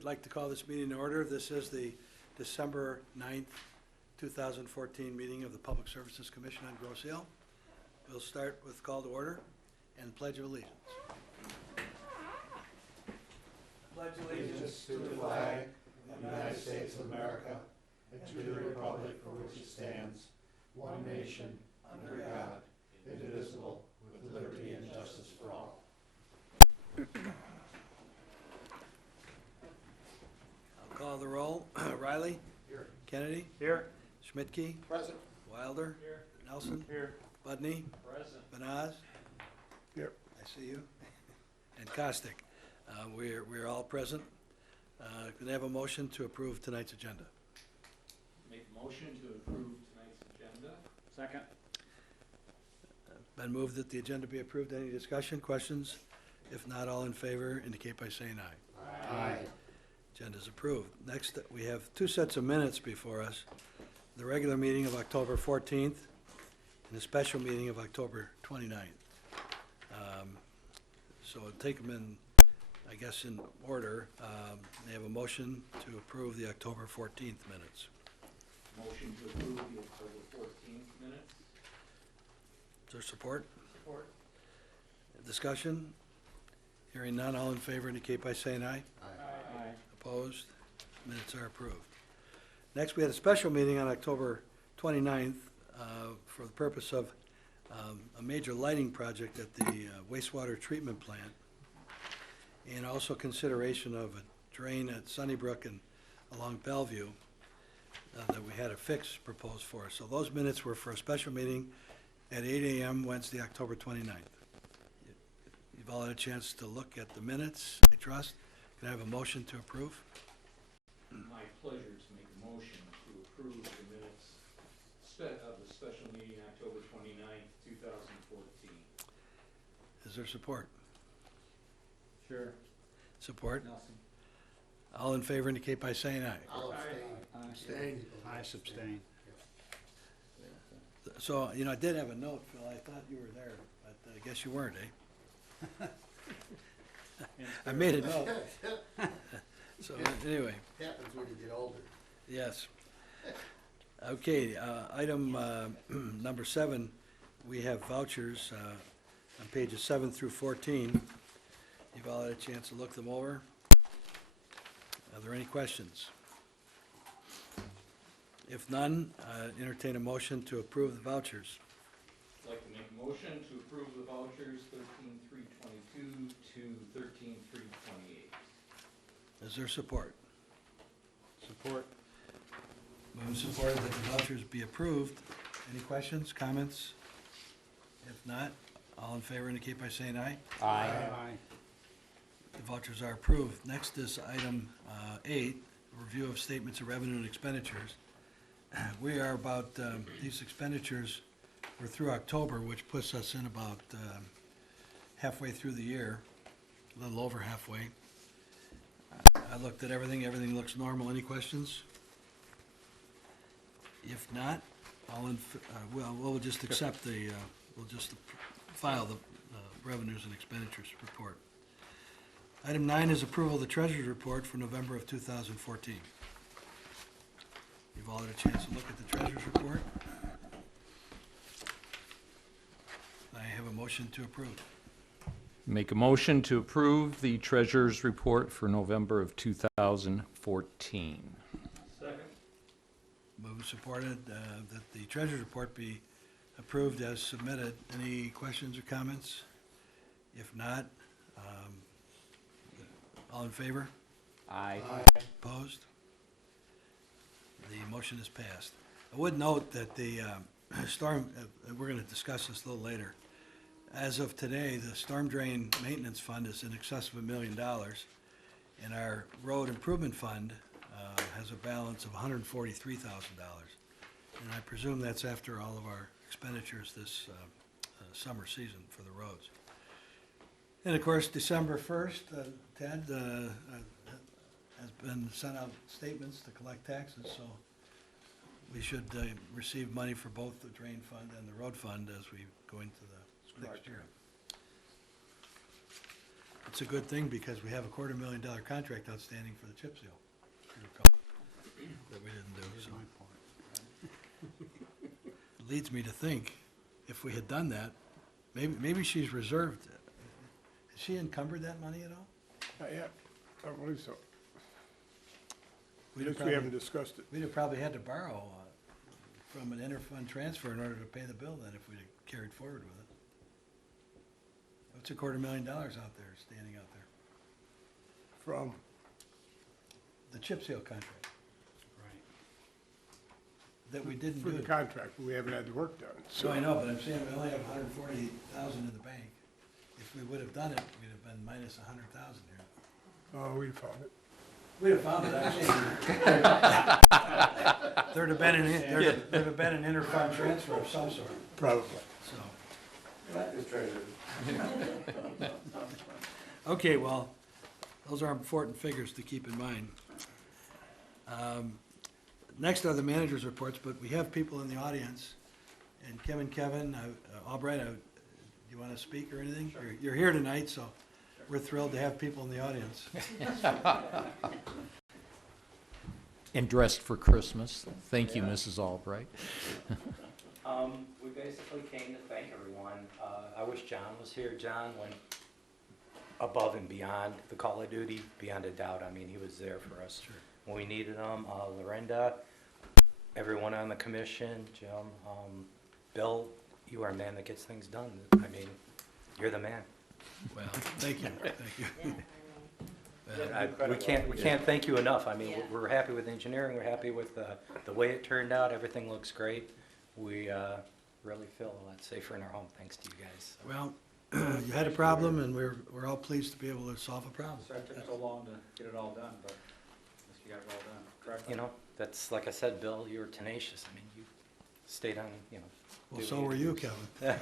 I'd like to call this meeting in order. This is the December 9th, 2014 meeting of the Public Services Commission on Grosse Ile. We'll start with call to order and Pledge of Allegiance. Pledge Allegiance to the flag of the United States of America and to the republic for which it stands, one nation, under God, indivisible, with liberty and justice for all. I'll call the roll. Riley? Here. Kennedy? Here. Schmidtke? Present. Wilder? Here. Nelson? Here. Budney? Present. Benaz? Here. I see you. And Costick. We're all present. Can I have a motion to approve tonight's agenda? Make a motion to approve tonight's agenda. Second. Been moved that the agenda be approved. Any discussion, questions? If not, all in favor indicate by saying aye. Aye. Agenda's approved. Next, we have two sets of minutes before us. The regular meeting of October 14th and the special meeting of October 29th. So I'll take them in, I guess, in order. They have a motion to approve the October 14th minutes. Motion to approve the October 14th minutes. Is there support? Support. Discussion? Hearing none, all in favor indicate by saying aye. Aye. Opposed? Minutes are approved. Next, we had a special meeting on October 29th for the purpose of a major lighting project at the wastewater treatment plant, and also consideration of a drain at Sunnybrook and along Bellevue that we had a fix proposed for. So those minutes were for a special meeting at 8 a.m. Wednesday, October 29th. You've all had a chance to look at the minutes, I trust. Can I have a motion to approve? My pleasure to make a motion to approve the minutes of the special meeting October 29th, 2014. Is there support? Sure. Support? Nelson. All in favor indicate by saying aye. I'll abstain. I abstain. So, I did have a note, Phil. I thought you were there, but I guess you weren't, eh? I made a note. So, anyway, Happens when you get older. yes. Okay, item number 7, we have vouchers on pages 7 through 14. You've all had a chance to look them over. Are there any questions? If none, entertain a motion to approve the vouchers. I'd like to make a motion to approve the vouchers 13,322 to 13,328. Is there support? Support. Moved and supported that the vouchers be approved. Any questions, comments? If not, all in favor indicate by saying aye. Aye. The vouchers are approved. Next is item 8, review of statements of revenue and expenditures. We are about, these expenditures were through October, which puts us in about halfway through the year, a little over halfway. I looked at everything. Everything looks normal. Any questions? If not, we'll just accept we'll just file the revenues and expenditures report. Item 9 is approval of the treasurer's report for November of 2014. You've all had a chance to look at the treasurer's report. I have a motion to approve. Make a motion to approve the treasurer's report for November of 2014. Second. Moved and supported that the treasurer's report be approved as submitted. Any questions or comments? If not, all in favor? Aye. Opposed? The motion is passed. I would note that the storm, we're going to discuss this a little later. As of today, the storm drain maintenance fund is in excess of $1 million, and our road improvement fund has a balance of $143,000. And I presume that's after all of our expenditures this summer season for the roads. And of course, December 1st, Ted, has been sent out statements to collect taxes, so we should receive money for both the drain fund and the road fund as we go into the next year. It's a good thing because we have a $250,000 contract outstanding for the chip seal, if you recall, that we didn't do, Here's so. my point. It leads me to think, if we had done that, maybe she's reserved. Has she encumbered that money at all? Not yet, I don't believe so. We'd Guess have we haven't probably, discussed it. we'd have probably had to borrow from an interfund transfer in order to pay the bill then if we'd have carried forward with it. What's $250,000 out there, standing out there? From, The chip seal contract Right. that we didn't for do. the contract, but we haven't had the work done, So so. I know, but I'm saying we only have 140,000 in the bank. If we would have done it, we'd have been minus 100,000 here. Oh, we found it. We'd have found it, I'm saying. There'd have been an interfund transfer of some sort, Probably. so. Okay, well, those are important figures to keep in mind. Next are the manager's reports, but we have people in the audience. And Kevin, Albright, do you want to speak or anything? You're here tonight, so we're thrilled to have people in the audience. And dressed for Christmas. Thank you, Mrs. Albright. We basically came to thank everyone. I wish John was here. John went above and beyond the call of duty, beyond a doubt. I mean, he was there for us Sure. when we needed him. Lorinda, everyone on the commission, Jim, Bill, you are a man that gets things done. I mean, you're the man. Well, thank you, thank you. We can't thank you enough. I mean, we're happy with engineering. We're happy with the way it turned out. Everything looks great. We really feel a lot safer in our home thanks to you guys. Well, you had a problem, and we're all pleased to be able to solve a problem. Sorry it took so long to get it all done, but at least you got it all done, correct? You know, that's, like I said, Bill, you were tenacious. I mean, you stayed on, you know. Well, do so what were you you, do. Kevin.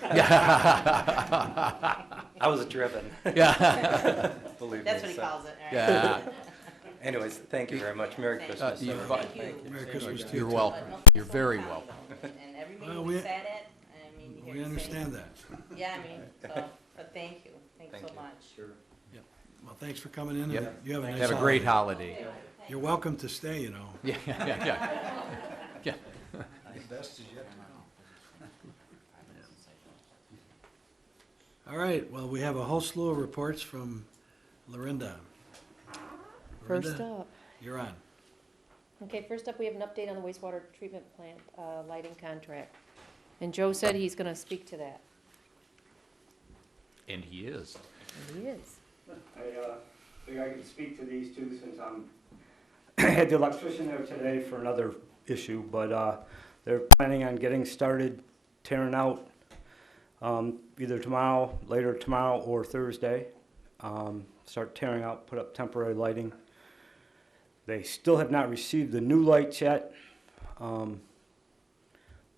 I was driven. Yeah. Believe me. That's what he so. calls it, right? Yeah. Anyways, thank you very much. Merry Christmas. you- everyone. Thank you. Merry Christmas to you. You're too. welcome. But no, You're so very kind, welcome. though. And every Well, meeting we- we sat at, I mean, you hear We you say- understand that. Yeah, I mean, so, but thank you, thanks Thank so you. much. Sure. Well, thanks for coming in, and Yep. you have a nice Have a great holiday. holiday. You're welcome to stay, you know. Yeah, yeah. The best is yet to come. All right, well, we have a whole slew of reports from Lorinda. First Lorinda, up, you're on. okay, first up, we have an update on the wastewater treatment plant, lighting contract. And Joe said he's gonna speak to that, And he is. and he is. I think I can speak to these two since I had the electrician there today for another issue, but they're planning on getting started tearing out either tomorrow, later tomorrow or Thursday. Start tearing out, put up temporary lighting. They still have not received the new lights yet,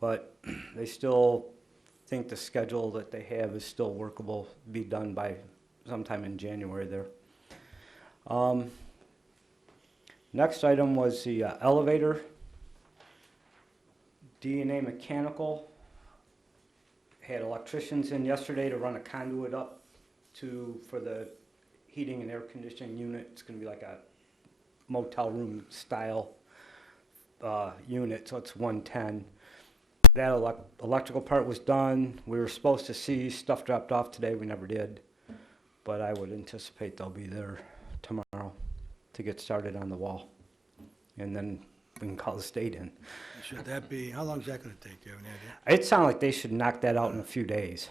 but they still think the schedule that they have is still workable, be done by sometime in January there. Next item was the elevator. DNA Mechanical had electricians in yesterday to run a conduit up for the heating and air conditioning unit. It's gonna be like a motel room style unit, so it's 110. That electrical part was done. We were supposed to see stuff dropped off today, we never did. But I would anticipate they'll be there tomorrow to get started on the wall. And then we can call the state in. Should that be, how long is that gonna take, do you have any idea? It sounded like they should knock that out in a few days.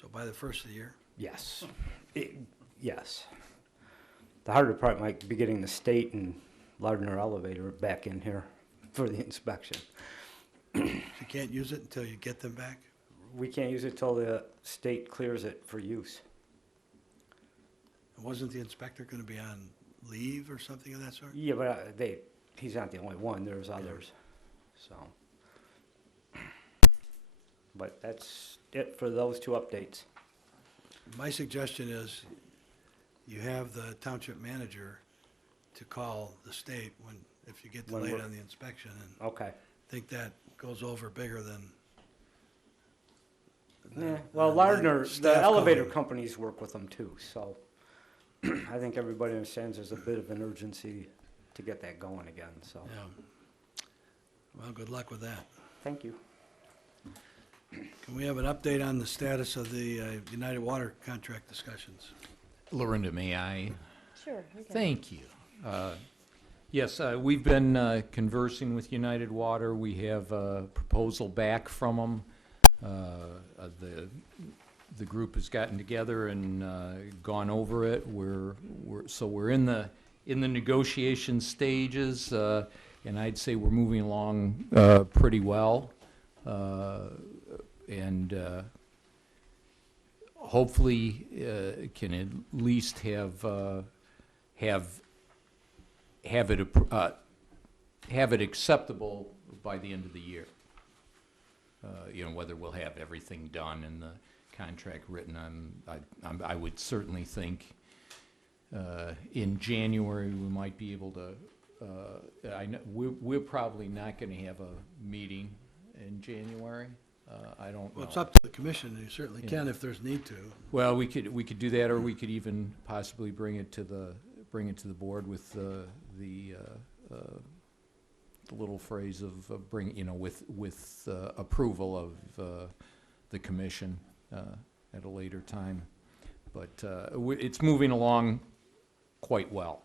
So by the first of the year? Yes. Yes. The harder part might be getting the state and Lardner elevator back in here for the inspection. You can't use it until you get them back? We can't use it till the state clears it for use. Wasn't the inspector gonna be on leave or something of that sort? Yeah, but he's not the only one, there's others, so. But that's it for those two updates. My suggestion is you have the township manager to call the state if you get When delayed we're- on the inspection, and Okay. I think that goes over bigger than. Well, than Lardner, the staff elevator calling. companies work with them too, so I think everybody understands there's a bit of an urgency to get that going again, so, Yeah. Well, good luck with that. thank you. Can we have an update on the status of the United Water contract discussions? Lorinda, may I? Sure. you can. Thank you. Yes, we've been conversing with United Water. We have a proposal back from them. The group has gotten together and gone over it. We're in the negotiation stages, and I'd say we're moving along pretty well. And hopefully can at least have it acceptable by the end of the year. Whether we'll have everything done and the contract written on, I would certainly think in January we might be able to, I know, we're probably not gonna have a meeting in January. I don't know. Well, it's up to the commission. You certainly Yeah. can if there's need to. Well, we could do that, or we could even possibly bring it to the board with the little phrase of with approval of the commission at a later time. But it's moving along quite well.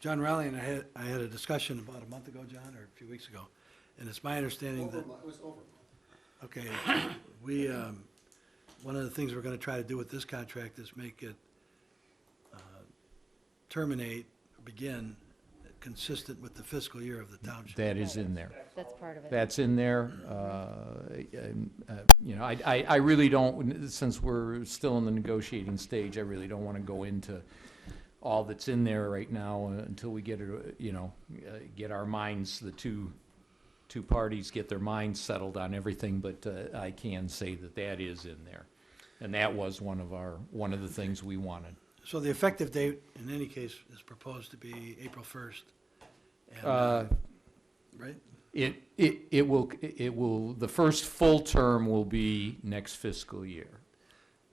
John Rowley and I had a discussion about a month ago, John, or a few weeks ago, and it's my understanding that, It was over. okay, one of the things we're gonna try to do with this contract is make it terminate, begin, consistent with the fiscal year of the township. That is in there. That's part of it. That's in there. I really don't, since we're still in the negotiating stage, I really don't want to go into all that's in there right now until we get it, get our minds, the two parties get their minds settled on everything, but I can say that is in there. And that was one of the things we wanted. So the effective date, in any case, is proposed to be April 1st. And, right? It will, the first full term will be next fiscal year.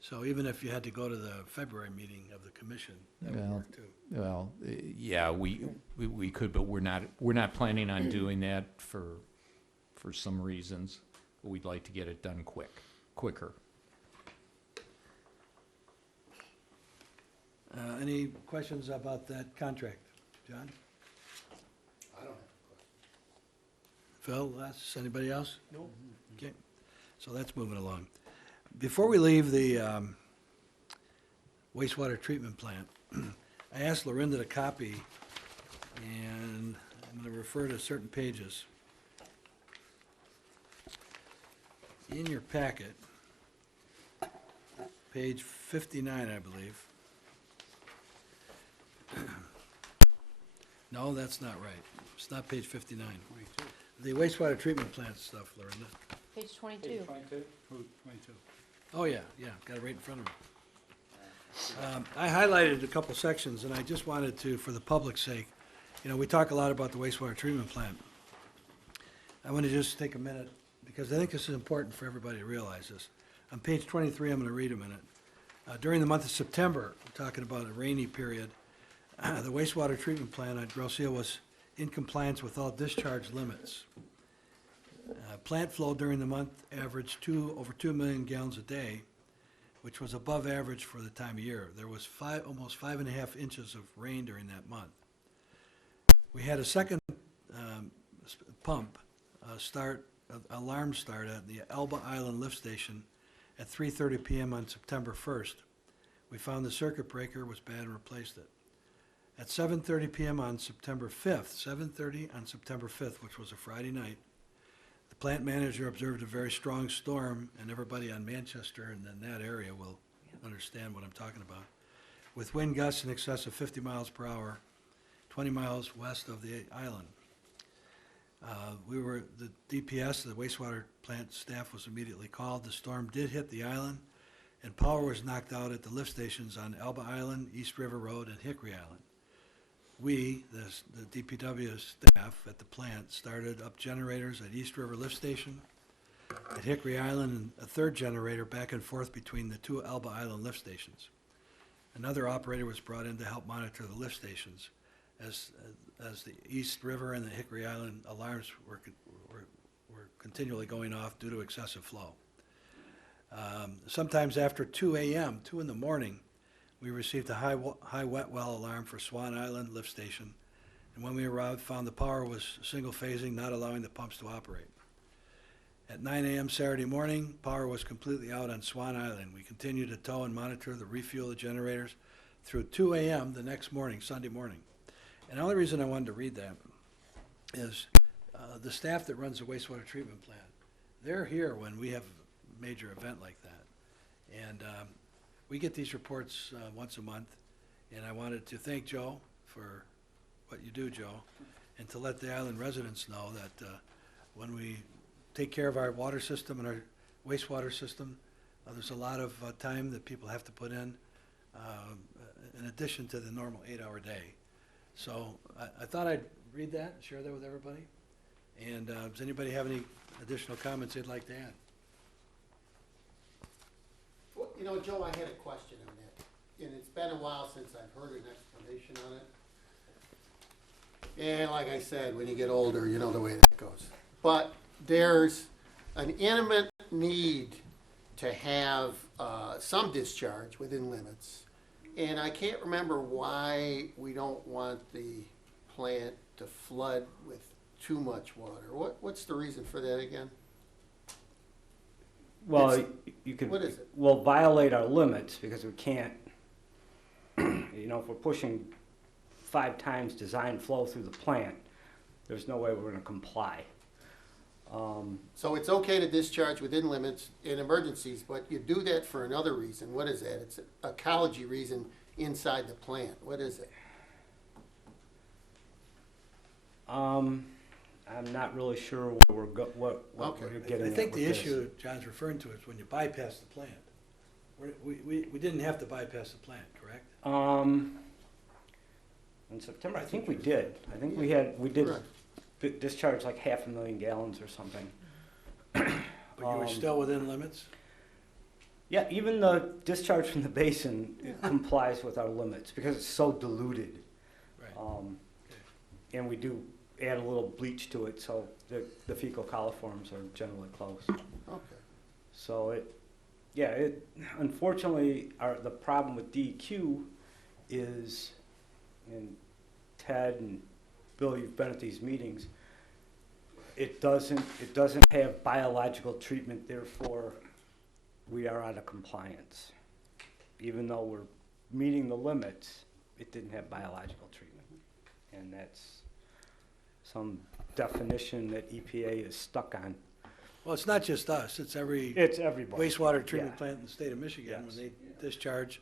So even if you had to go to the February meeting of the commission, that would Well, work too. Well, yeah, we could, but we're not planning on doing that for some reasons. We'd like to get it done quicker. Any questions about that contract? John? I don't have Phil, Les, anybody else? No. Okay, so that's moving along. Before we leave the wastewater treatment plant, I asked Lorinda to copy, and I'm going to refer to certain pages. In your packet, page 59, I believe. No, that's not right. It's not page 59. The wastewater treatment plant stuff, Lorinda. Page 22. Page 22. 22. Oh, yeah, got it right in front of me. I highlighted a couple sections, and I just wanted to, for the public's sake, we talk a lot about the wastewater treatment plant. I want to just take a minute, because I think this is important for everybody to realize this. On page 23, I'm going to read a minute. During the month of September, we're talking about a rainy period, the wastewater treatment plant at Grosse Ile was in compliance with all discharge limits. Plant flow during the month averaged over 2 million gallons a day, which was above average for the time of year. There was almost 5.5 inches of rain during that month. We had a second pump alarm start at the Elba Island lift station at 3:30 p.m. on September 1st. We found the circuit breaker was bad and replaced it. At 7:30 p.m. on September 5th, which was a Friday night, the plant manager observed a very strong storm, and everybody on Manchester and in that area will understand what I'm talking about, with wind gusts in excess of 50 miles per hour, 20 miles west of the island. The DPS, the wastewater plant staff, was immediately called. The storm did hit the island, and power was knocked out at the lift stations on Elba Island, East River Road, and Hickory Island. We, the DPW staff at the plant, started up generators at East River Lift Station, at Hickory Island, and a third generator back and forth between the two Elba Island lift stations. Another operator was brought in to help monitor the lift stations as the East River and the Hickory Island alarms were continually going off due to excessive flow. Sometimes after 2 a.m., 2 in the morning, we received a high wet well alarm for Swan Island Lift Station, and when we arrived, found the power was single phasing, not allowing the pumps to operate. At 9 a.m. Saturday morning, power was completely out on Swan Island. We continued to tow and monitor the refuel the generators through 2 a.m. the next morning, Sunday morning. And the only reason I wanted to read that is the staff that runs the wastewater treatment plant, they're here when we have a major event like that. And we get these reports once a month, and I wanted to thank Joe for what you do, Joe, and to let the island residents know that when we take care of our water system and our wastewater system, there's a lot of time that people have to put in addition to the normal 8-hour day. So I thought I'd read that, share that with everybody. And does anybody have any additional comments they'd like to add? Well, you know, Joe, I had a question on that, and it's been a while since I've heard an explanation on it. And like I said, when you get older, you know the way that goes. But there's an intimate need to have some discharge within limits. And I can't remember why we don't want the plant to flood with too much water. What's the reason for that again? Well, you could, What is it? we'll violate our limits because we can't, you know, if we're pushing 5 times design flow through the plant, there's no way we're gonna comply. So it's okay to discharge within limits in emergencies, but you do that for another reason. What is that? It's an ecology reason inside the plant. What is it? I'm not really sure where what Okay. we're getting I at think the with this. issue John's referring to is when you bypass the plant. We didn't have to bypass the plant, correct? In September, I think we did. I think we did Correct. discharge like 500,000 gallons or something. But you were still within limits? Yeah, even the discharge from the basin, it complies with our limits because it's so diluted. Right. And we do add a little bleach to it, so the fecal coliforms are generally close. Okay. So unfortunately, the problem with DEQ is, and Ted and Bill, you've been at these meetings, it doesn't have biological treatment, therefore we are out of compliance. Even though we're meeting the limits, it didn't have biological treatment. And that's some definition that EPA is stuck on. Well, it's not just us, it's every It's everybody. wastewater treatment Yeah. plant in the state of Michigan. Yes. When they discharge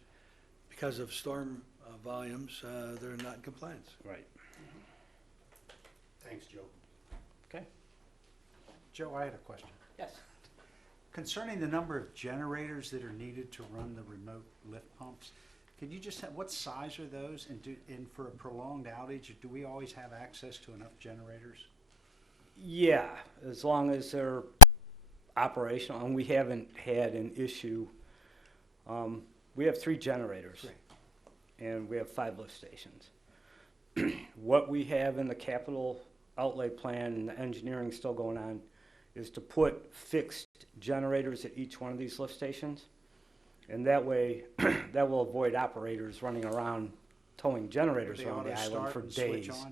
because of storm volumes, they're not in compliance. Right. Thanks, Joe. Okay. Joe, I had a question. Yes. Concerning the number of generators that are needed to run the remote lift pumps, could you just have, what size are those? And for a prolonged outage, do we always have access to enough generators? Yeah, as long as they're operational, and we haven't had an issue. We have 3 generators. Great. And we have 5 lift stations. What we have in the capital outlay plan and the engineering still going on is to put fixed generators at each one of these lift stations. And that way, that will avoid operators running around towing generators They around the auto island start for and switch days.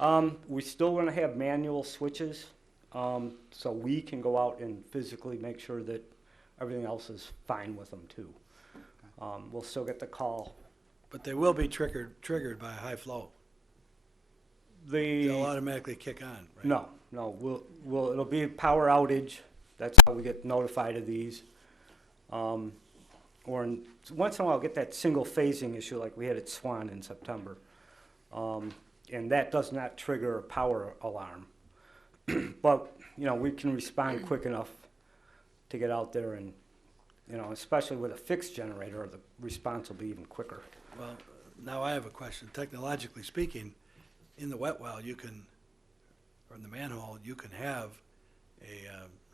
on? We're still gonna have manual switches, so we can go out and physically make sure that everything else is fine with them too. We'll still get the call. But they will be triggered by high flow. They'll automatically kick on, right? No, it'll be a power outage. That's how we get notified of these. Once in a while, get that single phasing issue like we had at Swan in September. And that does not trigger a power alarm. But, we can respond quick enough to get out there and, especially with a fixed generator, the response will be even quicker. Well, now I have a question. Technologically speaking, in the wet well, or in the manhole, you can have a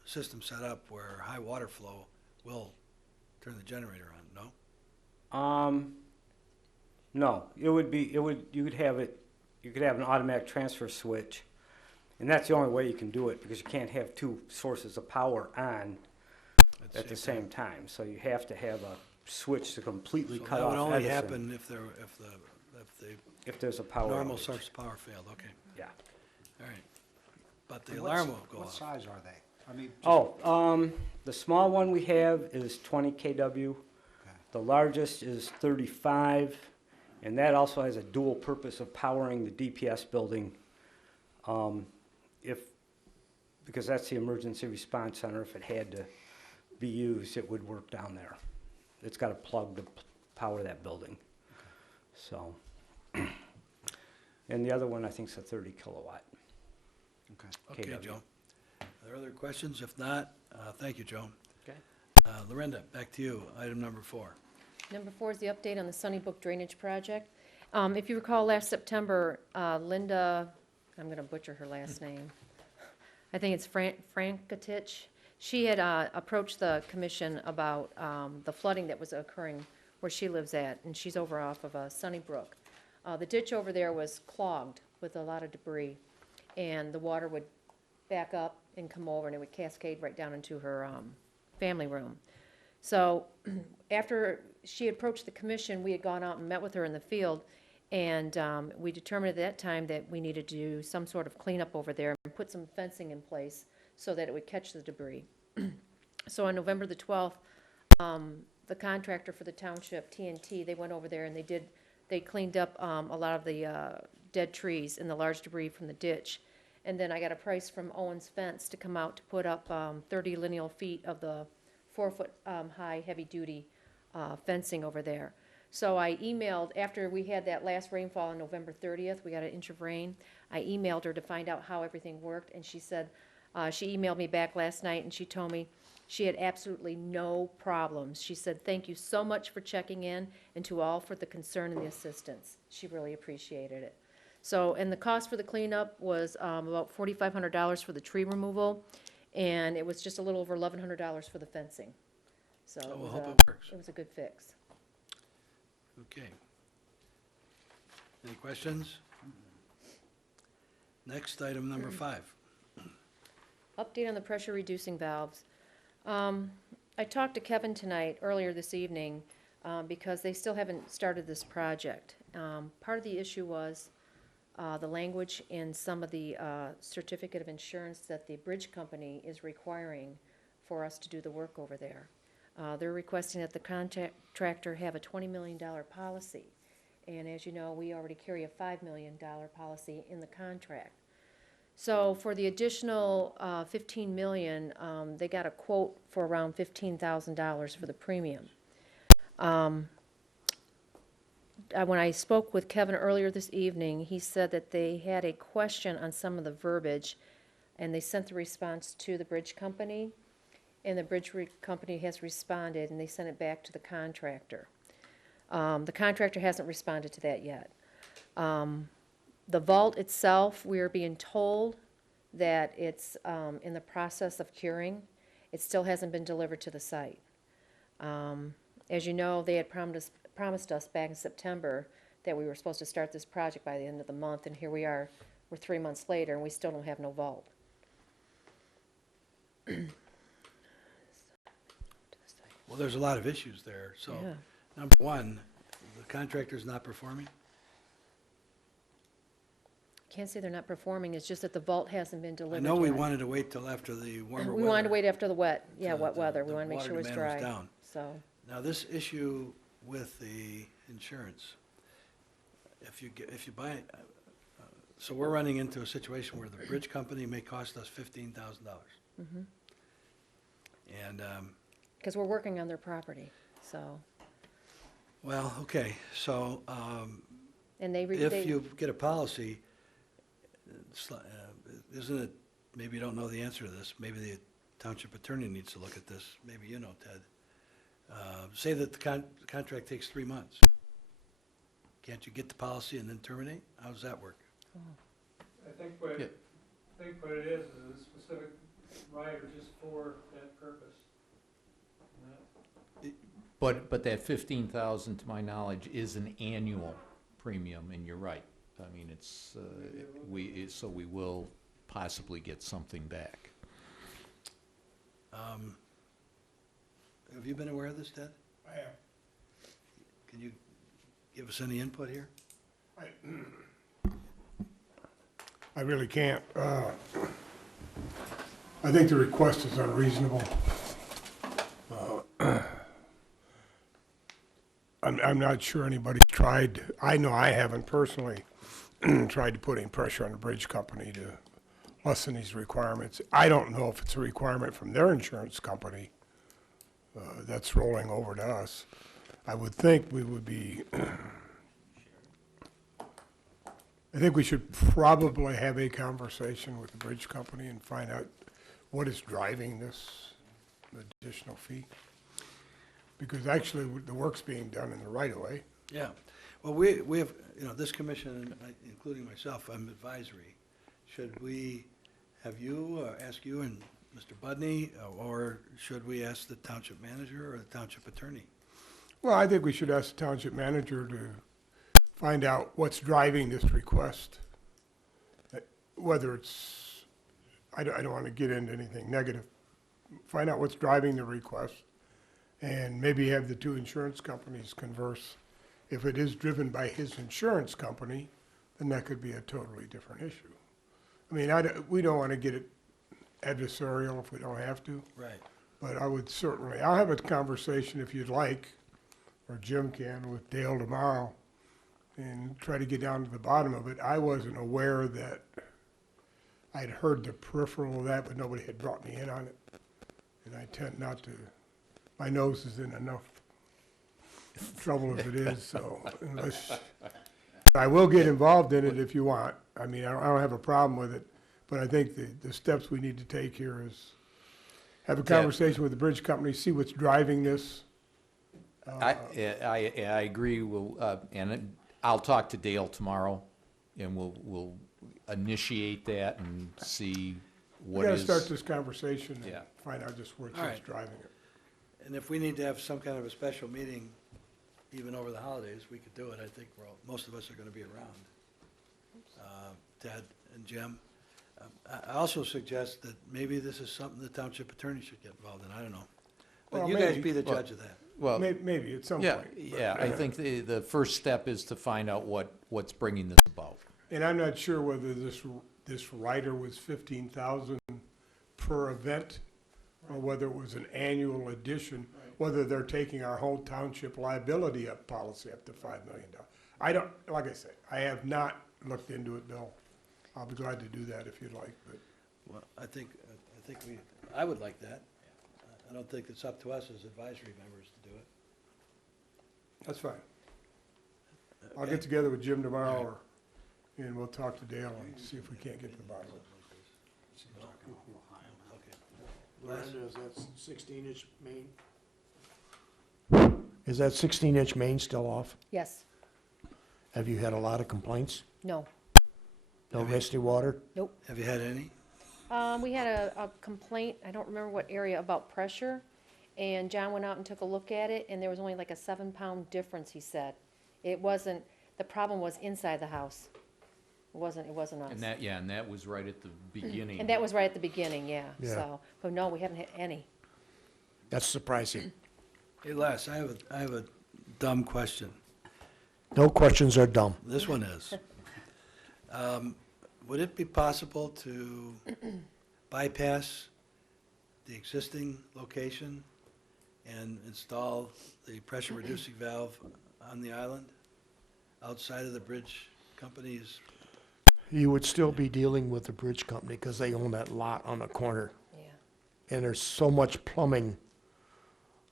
system set up where high water flow will turn the generator on, no? No, you could have an automatic transfer switch, and that's the only way you can do it, because you can't have two sources of power on at the same time. So you have to have a switch to completely So cut that off would only Edison happen if the if there's a power normal outage. source of power failed, okay, Yeah. all right. But the And alarm will go What off. size are they? I mean, just- Oh, the small one we have is 20 kW. Okay. The largest is 35, and that also has a dual purpose of powering the DPS building. Because that's the emergency response center, if it had to be used, it would work down there. It's got a plug to power that building. So, and the other one, I think, is a 30 kilowatt. Okay. Okay, KW. Joe. Are there other questions? If not, thank you, Joe. Okay. Lorinda, back to you, item number 4. Number 4 is the update on the Sunnybrook Drainage Project. If you recall, last September, Linda, I'm going to butcher her last name. I think it's Frankatich. She had approached the commission about the flooding that was occurring where she lives at, and she's over off of Sunnybrook. The ditch over there was clogged with a lot of debris, and the water would back up and come over, and it would cascade right down into her family room. So after she approached the commission, we had gone out and met with her in the field, and we determined at that time that we needed to do some sort of cleanup over there and put some fencing in place so that it would catch the debris. So on November the 12th, the contractor for the township, TNT, they went over there and they cleaned up a lot of the dead trees and the large debris from the ditch. And then I got a price from Owens Fence to come out to put up 30 lineal feet of the 4-foot high heavy-duty fencing over there. So I emailed, after we had that last rainfall on November 30th, we got an inch of rain, I emailed her to find out how everything worked, and she said, she emailed me back last night, and she told me she had absolutely no problems. She said, thank you so much for checking in, and to all for the concern and the assistance. She really appreciated it. So, and the cost for the cleanup was about $4,500 for the tree removal, and it was just a little over $1,100 for the fencing. So Oh, it we'll was hope a- it works. it was a good fix. Okay. Any questions? Next, item number 5. Update on the pressure reducing valves. I talked to Kevin tonight, earlier this evening, because they still haven't started this project. Part of the issue was the language in some of the certificate of insurance that the bridge company is requiring for us to do the work over there. They're requesting that the contractor have a $20 million policy. And as you know, we already carry a $5 million policy in the contract. So for the additional $15 million, they got a quote for around $15,000 for the premium. When I spoke with Kevin earlier this evening, he said that they had a question on some of the verbiage, and they sent the response to the bridge company, and the bridge company has responded, and they sent it back to the contractor. The contractor hasn't responded to that yet. The vault itself, we are being told that it's in the process of curing. It still hasn't been delivered to the site. As you know, they had promised us back in September that we were supposed to start this project by the end of the month, and here we are, we're 3 months later, and we still don't have no vault. Well, there's a lot of issues there, so, Yeah. number 1, the contractor's not performing? Can't say they're not performing, it's just that the vault hasn't been I delivered know we yet. wanted to wait till after the warmer weather. We wanted to wait after the wet till wet weather, we the wanna make water sure it was demand dry, down. so. Now, this issue with the insurance, if you buy, so we're running into a situation where the bridge company may cost us $15,000. Mhm. And, Because we're working on their property, so, well, okay, so, and they, if you get a policy, isn't it, maybe you don't know the answer to this, maybe the township attorney needs to look at this, maybe you know, Ted. Say that the contract takes 3 months. Can't you get the policy and then terminate? How does that work? I think what Yeah. it is a specific rider just for that purpose. But that 15,000, to my knowledge, is an annual premium, and you're right. I mean, it's, so we will possibly get something back. Have you been aware of this, Ted? I am. Can you give us any input here? I really can't. I think the request is unreasonable. I'm not sure anybody's tried, I know I haven't personally, tried to put any pressure on the bridge company to lessen these requirements. I don't know if it's a requirement from their insurance company that's rolling over to us. I would think we would be, I think we should probably have a conversation with the bridge company and find out what is driving this additional fee. Because actually, the work's being done in the right of way. Yeah. Well, we have, this commission, including myself, I'm advisory. Should we have you, ask you and Mr. Budney, or should we ask the township manager or the township attorney? Well, I think we should ask the township manager to find out what's driving this request. Whether it's, I don't want to get into anything negative. Find out what's driving the request, and maybe have the two insurance companies converse. If it is driven by his insurance company, then that could be a totally different issue. I mean, we don't want to get it adversarial if we don't have to, Right. but I would certainly, I'll have a conversation if you'd like, or Jim can, with Dale tomorrow, and try to get down to the bottom of it. I wasn't aware that, I'd heard the peripheral of that, but nobody had brought me in on it. And I tend not to, my nose is in enough trouble as it is, so unless, I will get involved in it if you want. I mean, I don't have a problem with it, but I think the steps we need to take here is have a conversation with the bridge company, see what's driving this. I agree, and I'll talk to Dale tomorrow, and we'll initiate that and see We what gotta is. start this conversation and Yeah. find out just what's All right. driving it. And if we need to have some kind of a special meeting, even over the holidays, we could do it. I think most of us are going to be around. Ted and Jim. I also suggest that maybe this is something the township attorney should get involved in. I don't know. But Well, you guys maybe. be the judge of that. Well, Maybe at some yeah, point. but- yeah, I think the first step is to find out what's bringing this about. And I'm not sure whether this rider was 15,000 per event, or whether it was an annual addition, whether they're taking our whole township liability up policy up to $5 million. I don't, like I said, I have not looked into it, Bill. I'll be glad to do that if you'd like, but. Well, I would like that. I don't think it's up to us as advisory members to do it. That's fine. I'll get together with Jim tomorrow, and we'll talk to Dale and see if we can't get to the bottom of it. Okay. Is that 16-inch main? Is that 16-inch main still off? Yes, Have you had a lot of complaints? no, No misty water? nope. Have you had any? We had a complaint, I don't remember what area, about pressure, and John went out and took a look at it, and there was only like a 7-pound difference, he said. It wasn't, the problem was inside the house. It wasn't us. And that was right at the beginning. And that was right at the beginning, yeah, Yeah. so, but no, we haven't had any. That's surprising. Hey, Les, I have a dumb question. No questions are dumb. This one is. Would it be possible to bypass the existing location and install the pressure reducing valve on the island outside of the bridge company's? You would still be dealing with the bridge company because they own that lot on the corner. Yeah. And there's so much plumbing.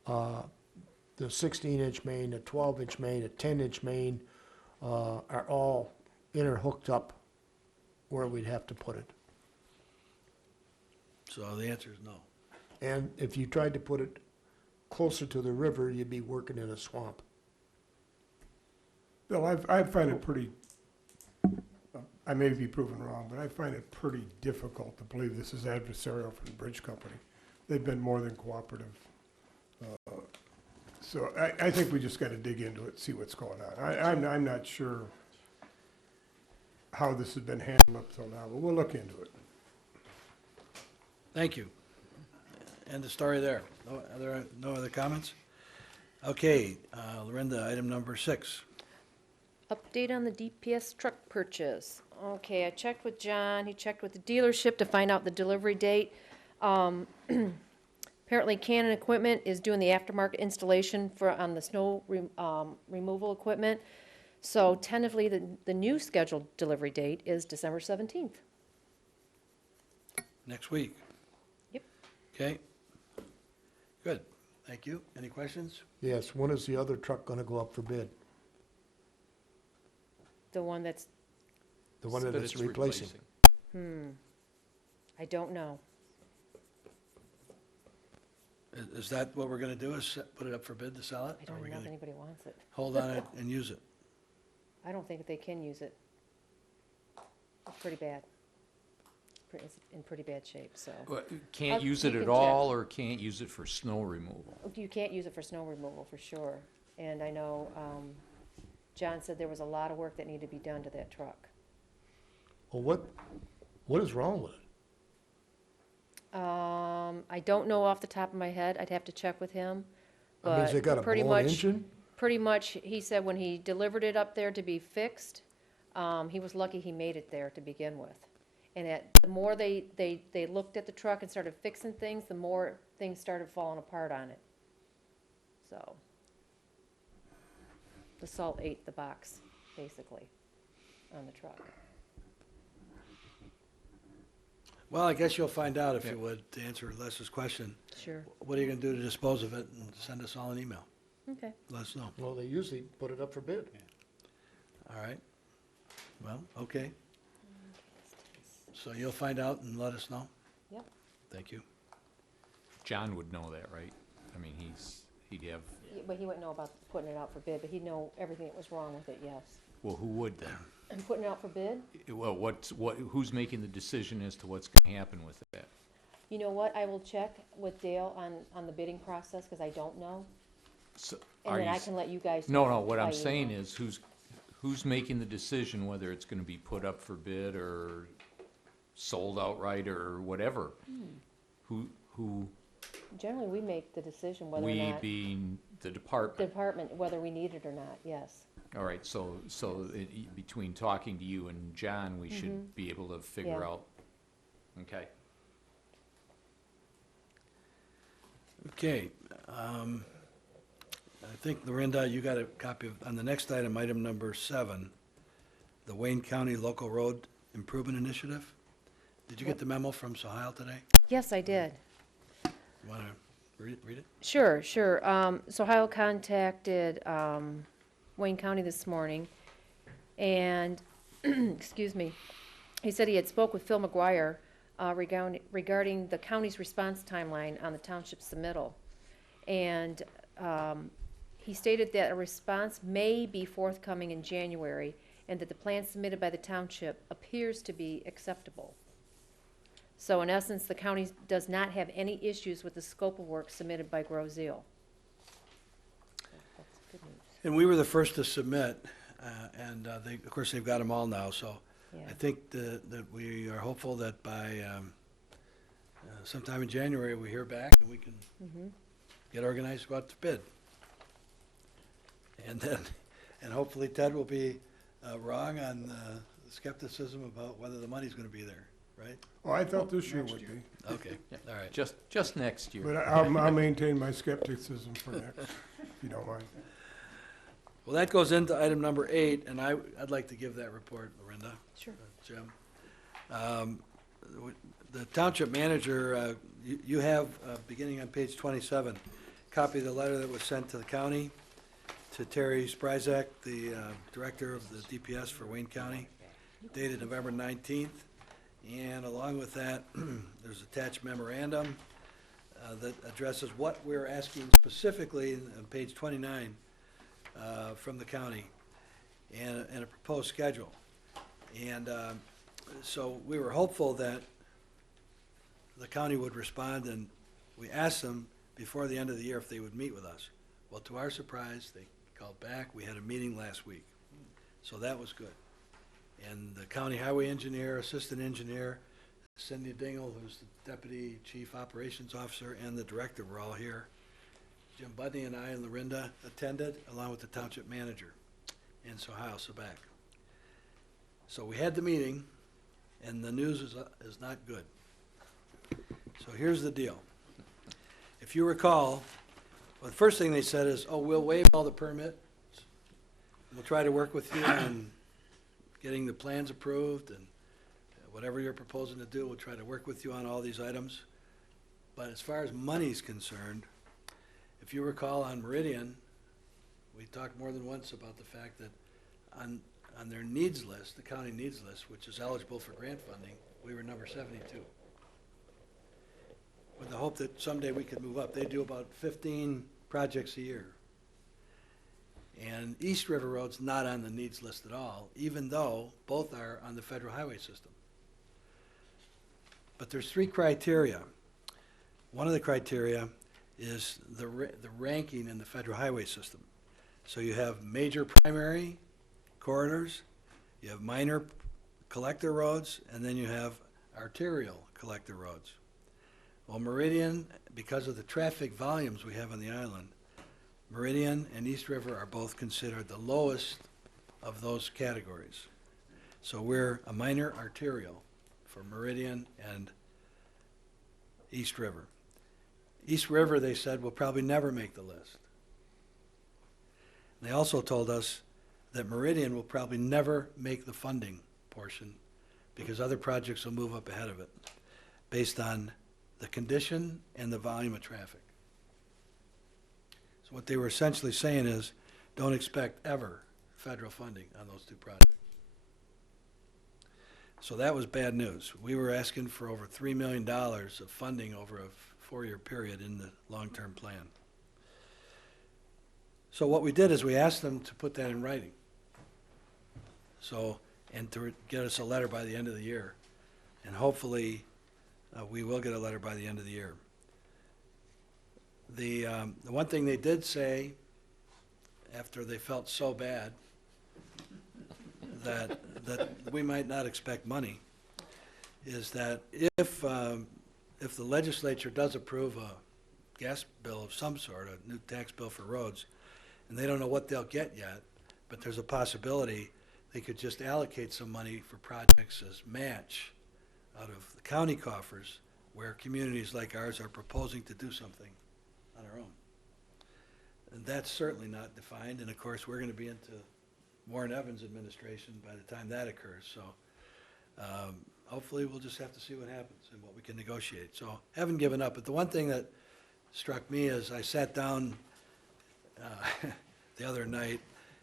The 16-inch main, the 12-inch main, the 10-inch main are all interhooked up where we'd have to put it. So the answer is no. And if you tried to put it closer to the river, you'd be working in a swamp. Bill, I find it pretty, I may be proven wrong, but I find it pretty difficult to believe this is adversarial from the bridge company. They've been more than cooperative So I think we just gotta dig into it, see what's going on. I'm not sure how this has been handled up till now, but we'll look into it. Thank you. End the story there. No other comments? Okay, Lorinda, item number 6. Update on the DPS truck purchase. Okay, I checked with John, he checked with the dealership to find out the delivery date. Apparently Canon Equipment is doing the aftermarket installation on the snow removal equipment. So tentatively, the new scheduled delivery date is December 17th. Next week. Yep. Okay. Good. Thank you. Any questions? Yes, when is the other truck gonna go up for bid? The one that's, The one that That it's it's replacing? I don't know. Is that what we're gonna do, is put it up for bid to sell it? I Or don't are we know if gonna anybody wants it. hold on it and use it? I don't think they can use it. It's pretty bad. It's in pretty bad shape, so. Can't I'll- use you it can at check. all, or can't use it for snow removal? You can't use it for snow removal, for sure. And I know, John said there was a lot of work that needed to be done to that truck. Well, what is wrong with it? I don't know off the top of my head, I'd have to check with him. I mean, has it got But a pretty blown much, engine? pretty much, he said when he delivered it up there to be fixed, he was lucky he made it there to begin with. And the more they looked at the truck and started fixing things, the more things started falling apart on it. So, the salt ate the box, basically, on the truck. Well, I guess you'll find out if you would, to answer Les's question. Sure, What are you gonna do to dispose of it, and send us all an email? okay. Let us know. Well, they usually put it up for bid. All right. Well, okay. So you'll find out and let us know? Yep. Thank you. John would know that, right? I mean, he'd have, But he wouldn't know about putting it out for bid, but he'd know everything that was wrong with it, yes. well, who would then? And putting it out for bid? Well, who's making the decision as to what's gonna happen with that? You know what, I will check with Dale on the bidding process, because I don't know, So, and are then you I s- can let you guys. No, know no, what by I'm saying email. is, who's making the decision whether it's gonna be put up for bid or sold outright or whatever? Who, Generally, we make the decision whether or we not, being the the department? department, whether we need it or not, yes. All right, so between talking to you and John, we should be able to figure Yeah. out, okay? Okay, I think, Lorinda, you got a copy of, on the next item, item number 7, the Wayne County Local Road Improvement Initiative. Did you get the memo from Sahil today? Yes, I did. You want to read it? Sure. So Ohio contacted Wayne County this morning, and, excuse me, he said he had spoke with Phil McGuire regarding the county's response timeline on the township submittal. And he stated that a response may be forthcoming in January, and that the plan submitted by the township appears to be acceptable. So in essence, the county does not have any issues with the scope of work submitted by Grozil. That's good news. And we were the first to submit, and they, of course, they've got them all now, so Yeah. I think that we are hopeful that by sometime in January, we hear back and we can get organized to go out to bid. And then, and hopefully Ted will be wrong on the skepticism about whether the money's gonna be there, right? Well, I thought this year would be, Okay, all right. Just next year. but I'll maintain my skepticism for next, if you don't mind. Well, that goes into item number 8, and I'd like to give that report, Lorinda. Sure. Jim. The township manager, you have, beginning on page 27, copy of the letter that was sent to the county, to Terry Spryzak, the director of the DPS for Wayne County, dated November 19th. And along with that, there's attached memorandum that addresses what we're asking specifically on page 29 from the county, and a proposed schedule. And so we were hopeful that the county would respond, and we asked them before the end of the year if they would meet with us. Well, to our surprise, they called back. We had a meeting last week. So that was good. And the county highway engineer, assistant engineer, Cindy Dingle, who's the deputy chief operations officer, and the director were all here. Jim Budney and I and Lorinda attended, along with the township manager, and Sohail Sabak. So we had the meeting, and the news is not good. So here's the deal. If you recall, well, the first thing they said is, oh, we'll waive all the permits. We'll try to work with you on getting the plans approved, and whatever you're proposing to do, we'll try to work with you on all these items. But as far as money's concerned, if you recall on Meridian, we talked more than once about the fact that on their needs list, the county needs list, which is eligible for grant funding, we were number 72. With the hope that someday we could move up. They do about 15 projects a year. And East River Road's not on the needs list at all, even though both are on the federal highway system. But there's 3 criteria. One of the criteria is the ranking in the federal highway system. So you have major primary corridors, you have minor collector roads, and then you have arterial collector roads. Well, Meridian, because of the traffic volumes we have on the island, Meridian and East River are both considered the lowest of those categories. So we're a minor arterial for Meridian and East River. East River, they said, will probably never make the list. They also told us that Meridian will probably never make the funding portion because other projects will move up ahead of it based on the condition and the volume of traffic. So what they were essentially saying is, don't expect ever federal funding on those 2 projects. So that was bad news. We were asking for over $3 million of funding over a 4-year period in the long-term plan. So what we did is we asked them to put that in writing. So, and to get us a letter by the end of the year. And hopefully, we will get a letter by the end of the year. The one thing they did say, after they felt so bad, that we might not expect money, is that if the legislature does approve a gas bill of some sort, a new tax bill for roads, and they don't know what they'll get yet, but there's a possibility they could just allocate some money for projects as match out of the county coffers where communities like ours are proposing to do something on our own. And that's certainly not defined, and of course, we're going to be into Warren Evans' administration by the time that occurs. So hopefully we'll just have to see what happens and what we can negotiate. So haven't given up, but the one thing that struck me is I sat down the other night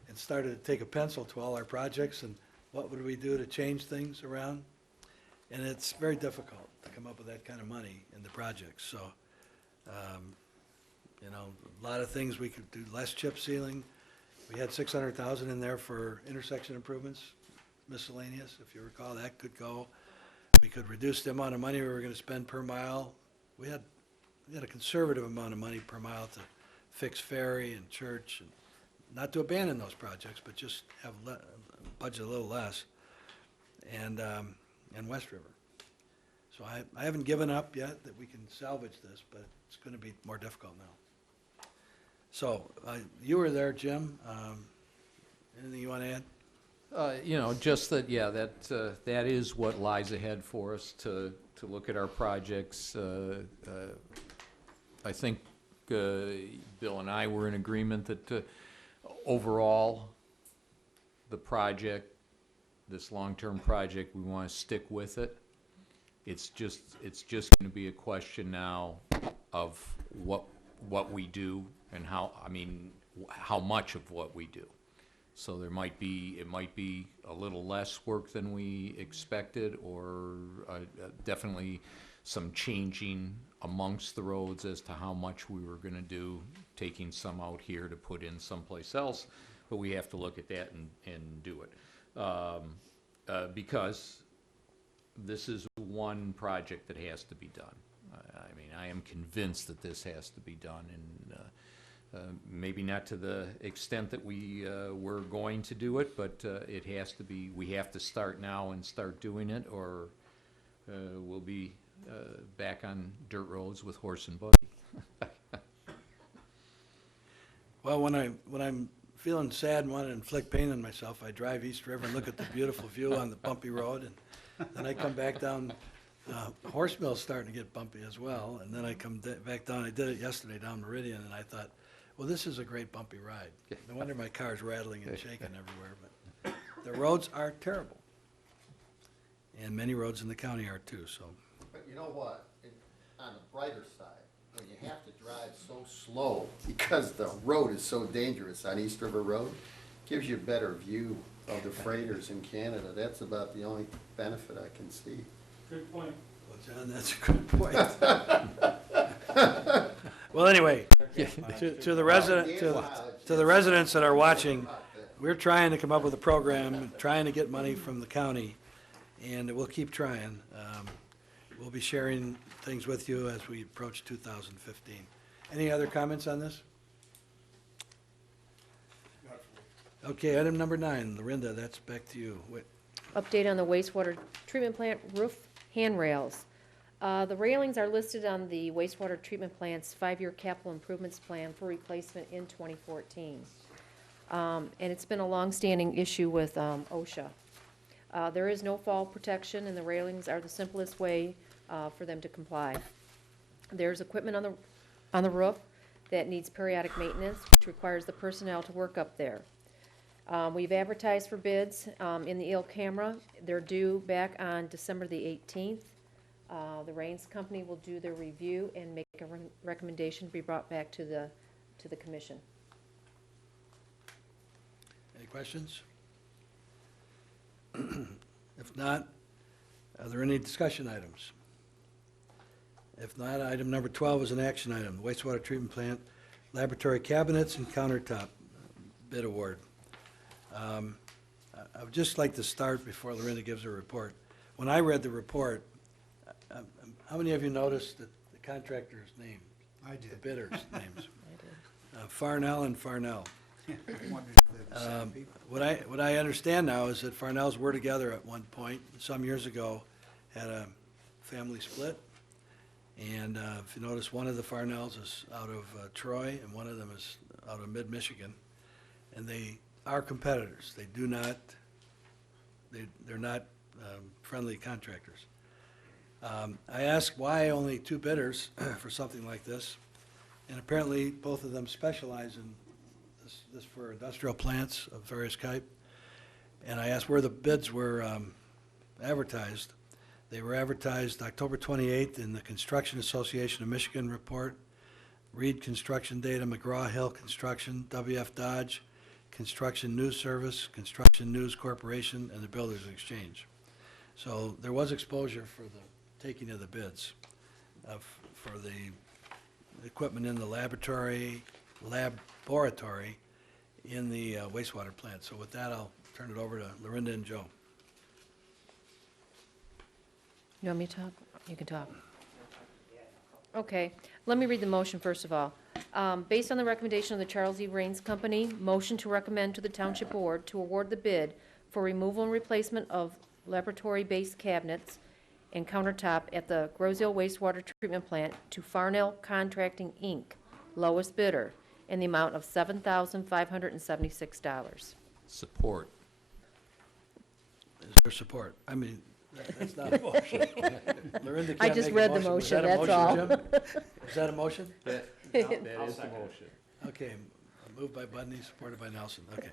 and started to take a pencil to all our projects and what would we do to change things around. And it's very difficult to come up with that kind of money in the projects. So, you know, a lot of things we could do, less chip sealing. We had 600,000 in there for intersection improvements, miscellaneous, if you recall, that could go. We could reduce the amount of money we were going to spend per mile. We had a conservative amount of money per mile to fix Ferry and Church, and not to abandon those projects, but just have budget a little less, and West River. So I haven't given up yet that we can salvage this, but it's going to be more difficult now. So you were there, Jim. Anything you want to add? You know, just that, yeah, that is what lies ahead for us to look at our projects. I think Bill and I were in agreement that overall, the project, this long-term project, we want to stick with it. It's just going to be a question now of what we do and how much of what we do. So it might be a little less work than we expected, or definitely some changing amongst the roads as to how much we were going to do, taking some out here to put in someplace else. But we have to look at that and do it. Because this is one project that has to be done. I mean, I am convinced that this has to be done, and maybe not to the extent that we were going to do it, but it has to be, we have to start now and start doing it, or we'll be back on dirt roads with horse and buggy. Well, when I'm feeling sad and want to inflict pain on myself, I drive East River and look at the beautiful view on the bumpy road, and then I come back down. Horse Mill's starting to get bumpy as well, and then I come back down. I did it yesterday down Meridian, and I thought, well, this is a great bumpy ride. No wonder my car's rattling and shaking everywhere, but the roads are terrible. And many roads in the county are too, so. But you know what? On the brighter side, when you have to drive so slow because the road is so dangerous on East River Road, gives you a better view of the freighters in Canada. That's about the only benefit I can see. Good point. Well, John, that's a good point. Well, anyway, to the residents that are watching, we're trying to come up with a program, trying to get money from the county, and we'll keep trying. We'll be sharing things with you as we approach 2015. Any other comments on this? Okay, item number 9, Lorinda, that's back to you. Update on the wastewater treatment plant roof handrails. The railings are listed on the wastewater treatment plant's 5-year capital improvements plan for replacement in 2014. And it's been a long-standing issue with OSHA. There is no fall protection, and the railings are the simplest way for them to comply. There's equipment on the roof that needs periodic maintenance, which requires the personnel to work up there. We've advertised for bids in the IL camera. They're due back on December the 18th. The Raines Company will do their review and make a recommendation to be brought back to the commission. Any questions? If not, are there any discussion items? If not, item number 12 is an action item, wastewater treatment plant, laboratory cabinets and countertop bid award. I would just like to start before Lorinda gives her report. When I read the report, how many of you noticed that the contractor's name? I did. The bidder's names? Farnell and Farnell. What I understand now is that Farnell's were together at one point, some years ago, had a family split. And if you notice, one of the Farnells is out of Troy, and one of them is out of mid-Michigan. And they are competitors. They do not, they're not friendly contractors. I asked why only 2 bidders for something like this, and apparently both of them specialize in this for industrial plants of various type. And I asked where the bids were advertised. They were advertised October 28th in the Construction Association of Michigan report, Reed Construction Data, McGraw-Hill Construction, WF Dodge, Construction News Service, Construction News Corporation, and the Builders Exchange. So there was exposure for the taking of the bids for the equipment in the laboratory in the wastewater plant. So with that, I'll turn it over to Lorinda and Joe. You want me to talk? You can talk. Okay, let me read the motion first of all. Based on the recommendation of the Charles E. Raines Company, motion to recommend to the Township Board to award the bid for removal and replacement of laboratory-based cabinets and countertop at the Groseville Wastewater Treatment Plant to Farnell Contracting, Inc., lowest bidder, in the amount of $7,576. Support. Is there support? I mean, that's not a motion. Lorinda I can't just make a read the motion. Was that motion, a that's motion, Jim? Is that a motion? That is the motion. Okay, moved by Budney, supported by Nelson. Okay.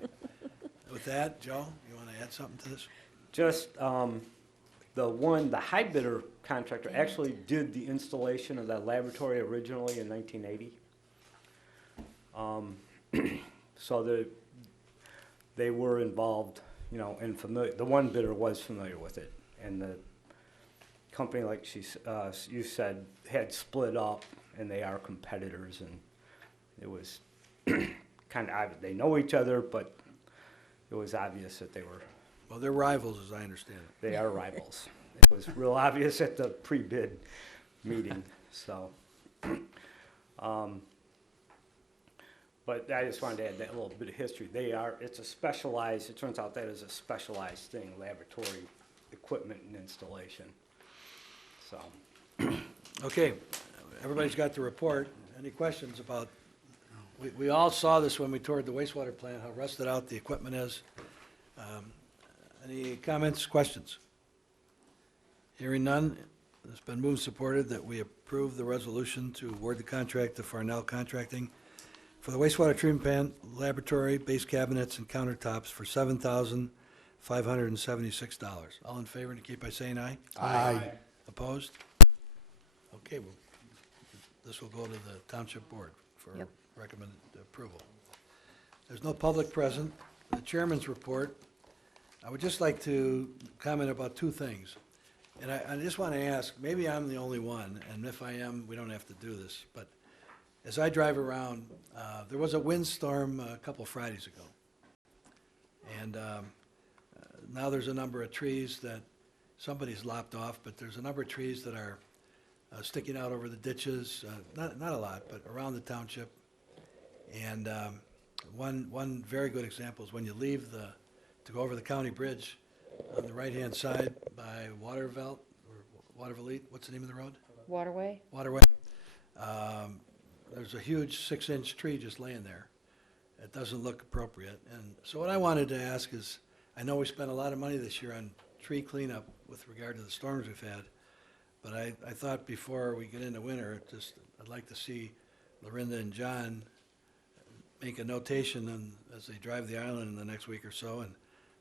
With that, Joe, you want to add something to this? Just, the high bidder contractor actually did the installation of that laboratory originally in 1980. So they were involved, and familiar, the one bidder was familiar with it. And the company, like you said, had split up, and they are competitors, and it was kind of obvious. They know each other, but it was obvious that they were. Well, they're rivals, as I understand it. They are rivals. It was real obvious at the pre-bid meeting, so. But I just wanted to add that little bit of history. It's a specialized, it turns out that is a specialized thing, laboratory equipment and installation. So, Okay, everybody's got the report. Any questions about, we all saw this when we toured the wastewater plant, how rusted out the equipment is. Any comments, questions? Hearing none, it's been moved and supported that we approve the resolution to award the contract to Farnell Contracting for the wastewater treatment plant laboratory, base cabinets, and countertops for $7,576. All in favor indicate by saying aye. Aye. Opposed? Okay, well, this will go to the township board for Yep. recommended approval. There's no public present. The chairman's report, I would just like to comment about two things. And I just want to ask, maybe I'm the only one, and if I am, we don't have to do this, but as I drive around, there was a windstorm a couple Fridays ago. And now there's a number of trees that somebody's lopped off, but there's a number of trees that are sticking out over the ditches, not a lot, but around the township. And one very good example is when you leave to go over the county bridge on the right-hand side by Watervelt, or Watervelt, what's the name of the road? Waterway? Waterway. There's a huge 6-inch tree just laying there. It doesn't look appropriate. And so what I wanted to ask is, I know we spent a lot of money this year on tree cleanup with regard to the storms we've had, but I thought before we get into winter, I'd like to see Lorinda and John make a notation as they drive the island in the next week or so. And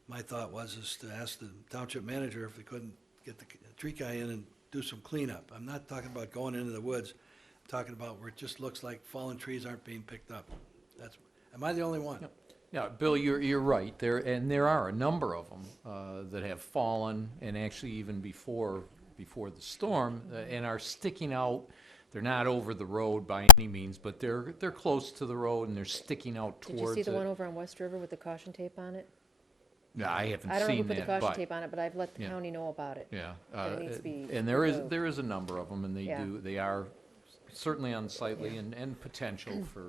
my thought was to ask the township manager if we couldn't get the tree guy in and do some cleanup. I'm not talking about going into the woods. I'm talking about where it just looks like fallen trees aren't being picked up. Am I the only one? Yeah, Bill, you're right. There are a number of them that have fallen, and actually even before the storm, and are sticking out. They're not over the road by any means, but they're close to the road, and they're sticking out Did towards it. you see the one over on West River with the caution tape on it? No, I haven't I don't know who seen put the that, caution but, tape on it, but I've let the yeah. county know about it. yeah. That it needs to be And removed. there is a number of them, and Yeah. they are certainly unsightly and potential for,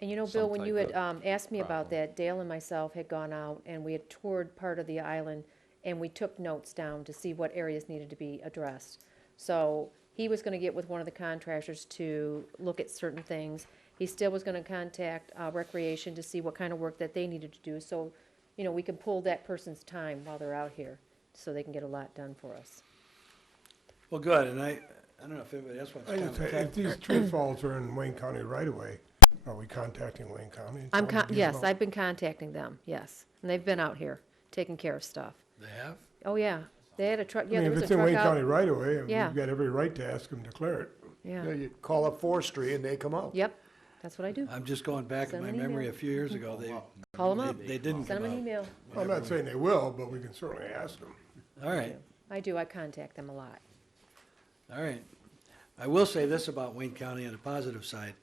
And you know, some Bill, when you type had asked me about problem. that, Dale and myself had gone out and we had toured part of the island and we took notes down to see what areas needed to be addressed. So he was gonna get with one of the contractors to look at certain things. He still was gonna contact Recreation to see what kind of work that they needed to do. So, you know, we can pull that person's time while they're out here so they can get a lot done for us. Well, good, and I don't know if anybody else wants I to just say, if comment. these tree falls are in Wayne County right away, are we contacting Wayne County? and I'm, telling them to yes, get them I've been contacting them, yes. And they've been out here taking care of stuff. They have? Oh, yeah. They had a truck, out? yeah, I mean, there if was it's a in truck Wayne County out. right away, Yeah. we've got every right to ask them to clear it. Yeah, Yeah, you call up forestry and they come out. yep, that's what I do. I'm just going back in Send my an memory a email. few years ago, Call them up, they didn't send come them an out. email. I'm not saying they will, but we can certainly ask them. All right, I do, I contact them a lot. all right. I will say this about Wayne County on the positive side.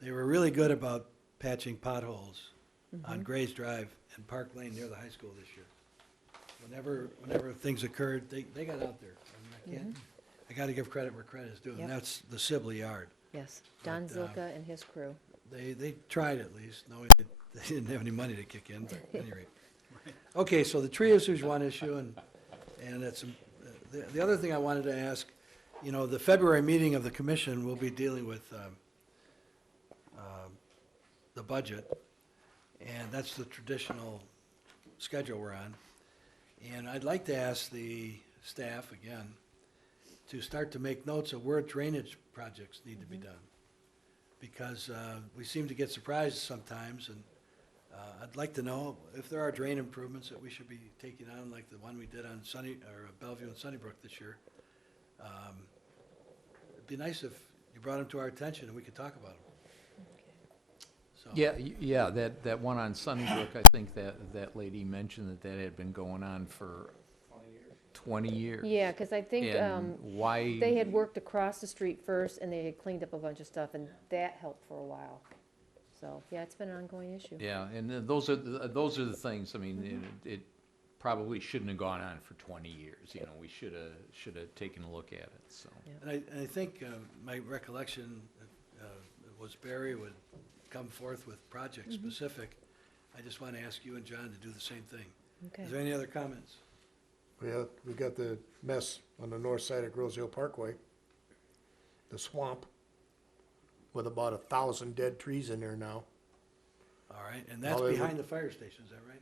They were really good about patching potholes on Grays Drive and Park Lane near the high school this year. Whenever things occurred, they got out there. I mean, I gotta give credit where credit is due, and Yep. that's the Sibley Yard. Yes, Don But, Zilka and his crew. They tried at least, knowing that they didn't have any money to kick in, but at any rate. Okay, so the tree issue is one issue, and it's, the other thing I wanted to ask, you know, the February meeting of the commission will be dealing with the budget, and that's the traditional schedule we're on. And I'd like to ask the staff, again, to start to make notes of where drainage projects need to be done. Because we seem to get surprised sometimes, and I'd like to know if there are drain improvements that we should be taking on, like the one we did on Bellevue and Sunnybrook this year. It'd be nice if you brought them to our attention and we could talk about them. So, Yeah, that one on Sunnybrook, I think that lady mentioned that had been going on for 20 years. Yeah, because I think And why? they had worked across the street first and they had cleaned up a bunch of stuff and that helped for a while. So, yeah, it's been an ongoing issue. Yeah, and those are the things, I mean, it probably shouldn't have gone on for 20 years, you know, we should have taken a look at it, so. and I think my recollection was Barry would come forth with projects specific. I just want to ask you and John to do the same thing. Okay. Is there any other comments? We got the mess on the north side of Grosse Hill Parkway, the swamp, with about 1,000 dead trees in there now. All right, and that's Well, they behind the fire station, is that right?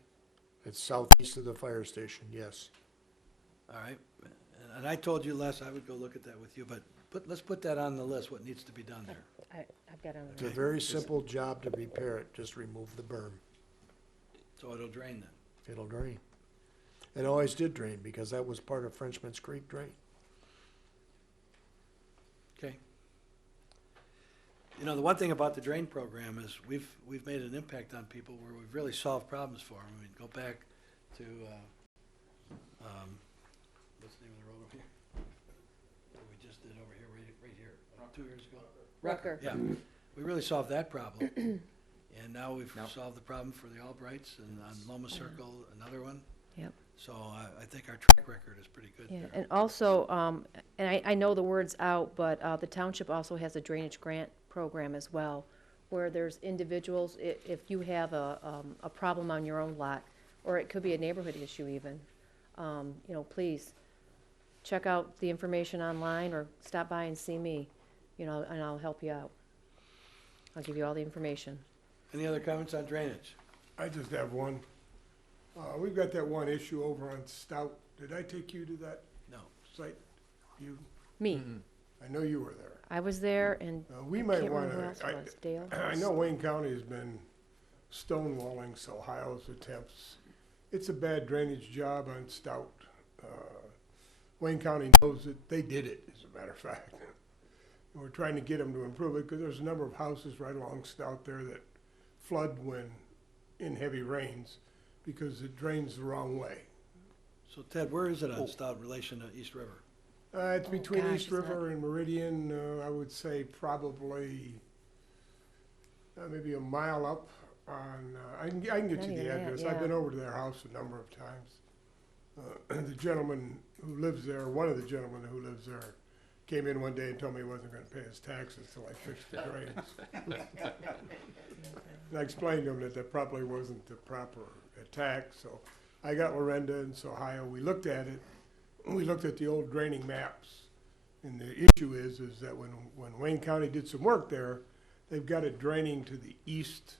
It's southeast of the fire station, yes. All right, and I told you, Les, I would go look at that with you, but let's put that on the list, what needs to be done there. I've got it on It's a there. very simple job to repair it, just remove the berm. So it'll drain then. It'll drain. It always did drain, because that was part of Frenchman's Creek drain. Okay. You know, the one thing about the drain program is we've made an impact on people where we've really solved problems for them. I mean, go back to, what's the name of the road over here? That we just did over here, right here, 2 years ago? Rucker. Yeah, we really solved that problem. And now we've solved the problem for the Albrights and on Loma Circle, another one. Yep. So I think our track record is pretty good Yeah, there. and also, and I know the word's out, but the township also has a drainage grant program as well, where there's individuals, if you have a problem on your own lot, or it could be a neighborhood issue even, you know, please check out the information online or stop by and see me, you know, and I'll help you out. I'll give you all the information. Any other comments on drainage? I just have one. We've got that one issue over on Stout. Did I take you to that No. site? You, Me, I know you were there. I was there, and We I might can't want remember who else to, was, Dale? I know Wayne County has been stonewalling Ohio's attempts. It's a bad drainage job on Stout. Wayne County knows it. They did it, as a matter of fact. We're trying to get them to improve it because there's a number of houses right along Stout there that flood when in heavy rains because it drains the wrong way. So Ted, where is it on Stout in relation to East River? It's between gosh, East it's not- River and Meridian, I would say probably maybe a mile up on, I can get Not you even the that, address. yeah. I've been over to their house a number of times. The gentleman who lives there, one of the gentlemen who lives there, came in one day and told me he wasn't gonna pay his taxes till I fixed the drains. And I explained to him that that probably wasn't the proper attack, so I got Lorenda and Ohio, we looked at it, we looked at the old draining maps. And the issue is that when Wayne County did some work there, they've got it draining to the east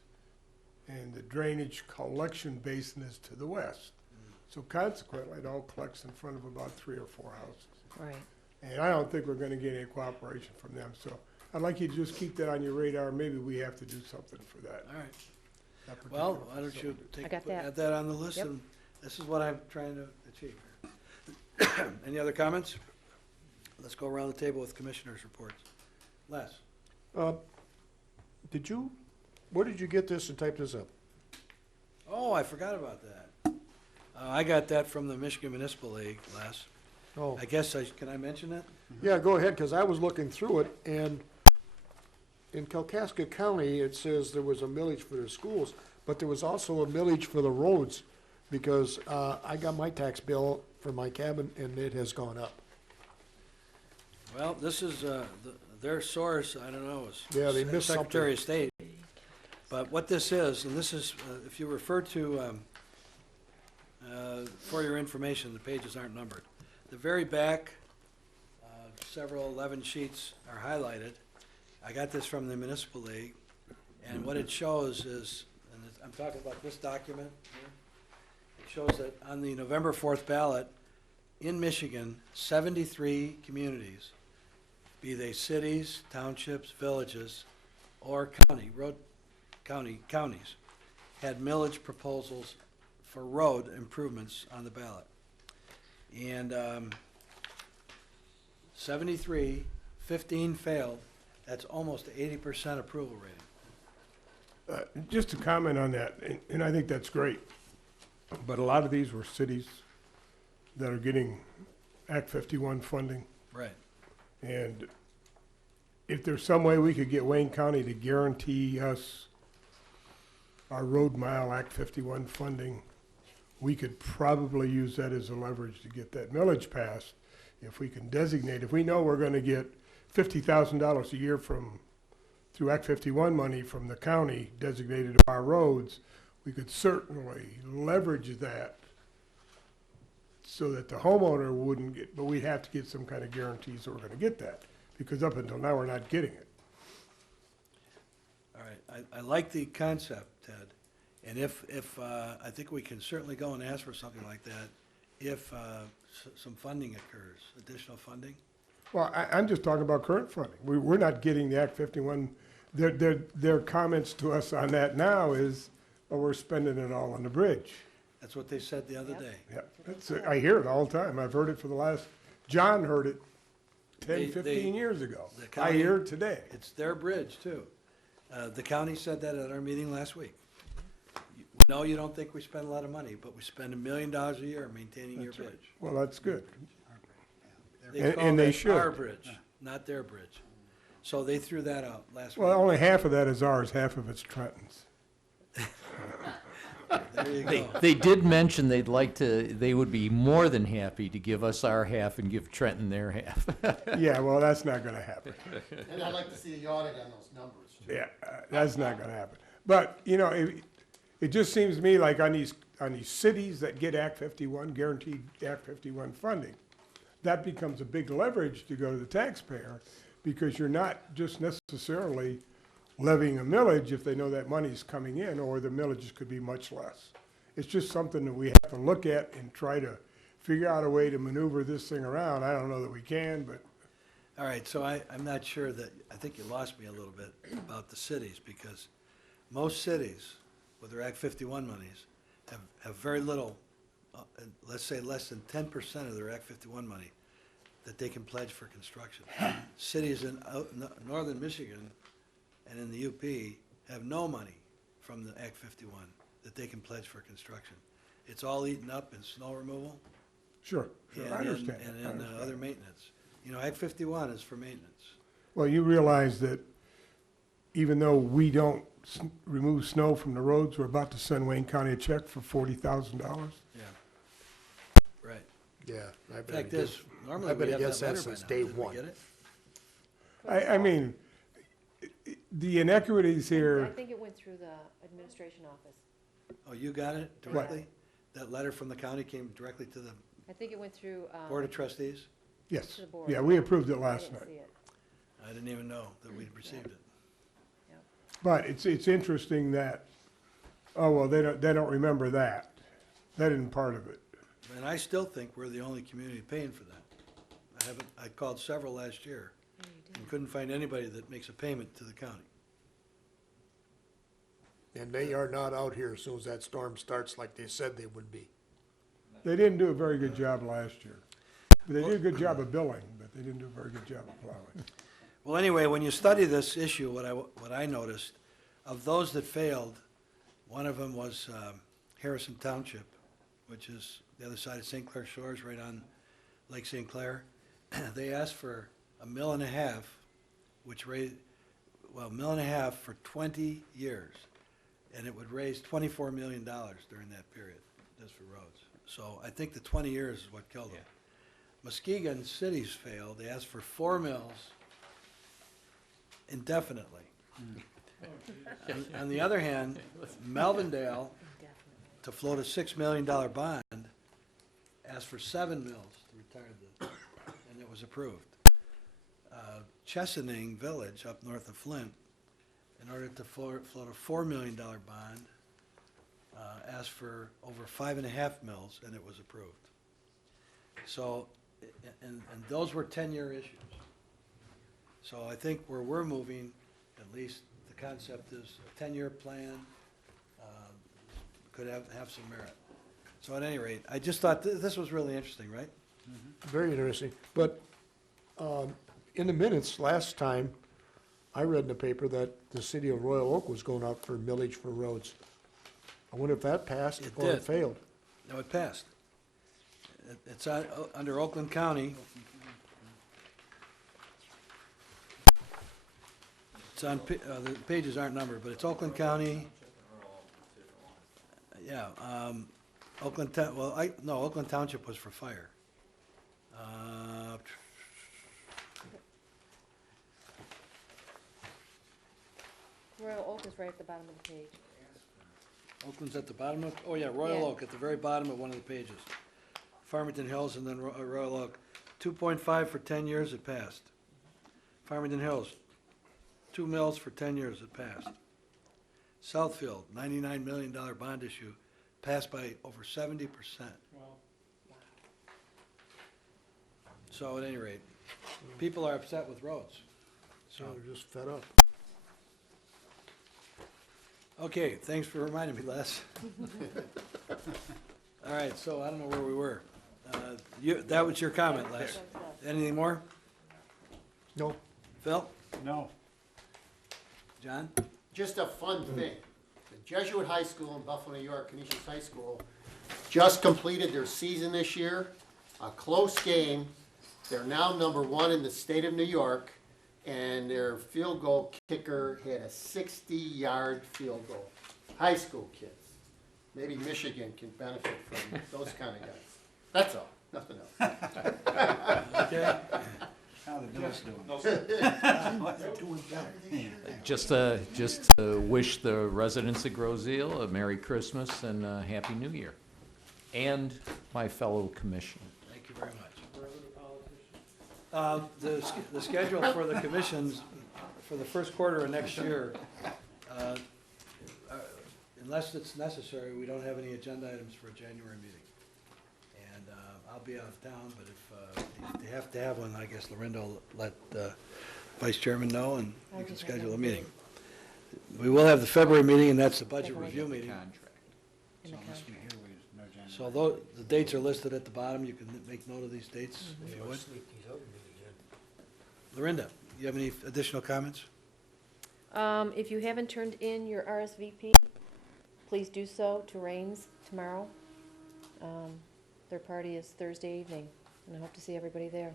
and the drainage collection basin is to the west. So consequently, it all collects in front of about 3 or 4 houses. Right. And I don't think we're gonna get any cooperation from them, so I'd like you to just keep that on your radar, maybe we have to do something for that. All right. that Well, particular why don't you facility. I got that. add that on the list, Yep. and this is what I'm trying to achieve. Any other comments? Let's go around the table with commissioners' reports. Les? Where did you get this and type this up? Oh, I forgot about that. I got that from the Michigan Municipal League, Les. Oh, I guess, can I mention that? yeah, go ahead, because I was looking through it, and in Kalkaska County, it says there was a millage for the schools, but there was also a millage for the roads, because I got my tax bill for my cabin, and it has gone up. Well, this is, their source, I don't know, is Yeah, they missed Secretary of State. But what this is, and this is, if you refer to, for your information, the pages aren't numbered. The very back, several 11 sheets are highlighted. I got this from the Municipal League, and what it shows is, and I'm talking about this document here. It shows that on the November 4th ballot, in Michigan, 73 communities, be they cities, townships, villages, or counties, had millage proposals for road improvements on the ballot. And 73, 15 failed. That's almost 80% approval rating. Just to comment on that, and I think that's great, but a lot of these were cities that are getting Act 51 funding. Right. And if there's some way we could get Wayne County to guarantee us our road mile Act 51 funding, we could probably use that as a leverage to get that millage passed. If we can designate, if we know we're gonna get $50,000 a year from through Act 51 money from the county designated to our roads, we could certainly leverage that so that the homeowner wouldn't get, but we'd have to get some kind of guarantees that we're gonna get that, because up until now, we're not getting it. All right, I like the concept, Ted, and if, I think we can certainly go and ask for something like that if some funding occurs, additional funding. Well, I'm just talking about current funding. We're not getting the Act 51. Their comments to us on that now is, oh, we're spending it all on the bridge. That's what they said the other Yep. day. Yeah, I hear it all the time. I've heard it for the last, John heard it They- 10, 15 years ago. the I county- hear it today. It's their bridge, too. The county said that at our meeting last week. No, you don't think we spend a lot of money, but we spend $1 million a year maintaining your That's right. bridge. Well, that's good. They And they called it our should. bridge, not their bridge. So they threw that out last Well, week. only half of that is ours, half of it's Trenton's. There you They, go. they did mention they'd like to, they would be more than happy to give us our half and give Trenton their half. Yeah, well, that's not gonna happen. And I'd like to see the audit on those numbers, too. Yeah, that's not gonna happen. But, you know, it just seems to me like on these cities that get Act 51, guaranteed Act 51 funding, that becomes a big leverage to go to the taxpayer, because you're not just necessarily levying a millage if they know that money's coming in, or the millages could be much less. It's just something that we have to look at and try to figure out a way to maneuver this thing around. I don't know that we can, but All right, so I'm not sure that, I think you lost me a little bit about the cities, because most cities with their Act 51 monies have very little, let's say less than 10% of their Act 51 money that they can pledge for construction. Cities in northern Michigan and in the UP have no money from the Act 51 that they can pledge for construction. It's all eaten up in snow removal sure, I and understand. I in understand. other maintenance. You know, Act 51 is for maintenance. Well, you realize that even though we don't remove snow from the roads, we're about to send Wayne County a check for $40,000? Yeah. Right. Yeah. I In bet fact, he is, gets- normally I bet we he have gets that that letter by since now. day Did we one. get it? I mean, the inequities I here, think it went through the administration office. Oh, you got it directly? That letter from the county came directly to the I think it went through, Board of Trustees? yes, to the board. yeah, we approved it I last didn't night. see it. I didn't even know that we'd received it. But it's interesting that, oh, well, they don't remember that. That isn't part of it. And I still think we're the only community paying for that. I called several last year Yeah, you did. and couldn't find anybody that makes a payment to the county. And they are not out here as soon as that storm starts like they said they would be. They didn't do a very good job last year. But they did a good job of billing, but they didn't do a very good job of plowing. Well, anyway, when you study this issue, what I noticed, of those that failed, one of them was Harrison Township, which is the other side of St. Clair Shores, right on Lake St. Clair. They asked for $1.5 million, which raised, well, $1.5 million for 20 years. And it would raise $24 million during that period, just for roads. So I think the 20 years is what killed them. Muskegon cities failed. They asked for 4 mills indefinitely. On the other hand, Melvindale, to float a $6 million bond, asked for 7 mills to retire and it was approved. Chesaning Village, up north of Flint, in order to float a $4 million bond, asked for over 5.5 mills, and it was approved. So, and those were 10-year issues. So I think where we're moving, at least the concept is a 10-year plan, could have some merit. So at any rate, I just thought this was really interesting, right? Very interesting. But in the minutes, last time, I read in the paper that the city of Royal Oak was going out for millage for roads. I wonder if that passed It or it did. failed. No, it passed. It's under Oakland County. It's on, the pages aren't numbered, but it's Oakland County. Yeah, Oakland, Oakland Township was for fire. Oakland's right at the bottom of the page. Oakland's at the bottom of, oh yeah, Royal Yeah. Oak at the very bottom of one of the pages. Farmington Hills and then Royal Oak. 2.5 for 10 years, it passed. Farmington Hills, 2 mills for 10 years, it passed. Southfield, $99 million bond issue, passed by over 70%. Well, So at any rate, people are upset with roads. So they're just fed up. Okay, thanks for reminding me, Les. All right, so I don't know where we were. That was your comment, Les. Anything more? No, Phil? No. John? Just a fun thing. The Jesuit High School in Buffalo, New York, Canisius High School, just completed their season this year. A close game. They're now number 1 in the state of New York, and their field goal kicker had a 60-yard field goal. High school kids. Maybe Michigan can benefit from those kind of guys. That's all, nothing else. Okay. How the Bills doing? they're doing better. Just to wish the residents of Groseal a Merry Christmas and a Happy New Year. And my fellow commissioner. Thank you very much. The schedule for the commissions for the first quarter of next year, unless it's necessary, we don't have any agenda items for a January meeting. And I'll be out of town, but if they have to have one, I guess Lorinda will let the vice chairman know and I'll you can just have schedule a that. meeting. We will have the February meeting, and that's the budget February. review meeting. In the contract. So though, the dates are listed at the bottom, you can make note of these dates if you would. Lorinda, you have any additional comments? If you haven't turned in your RSVP, please do so to Rains tomorrow. Their party is Thursday evening, and I hope to see everybody there.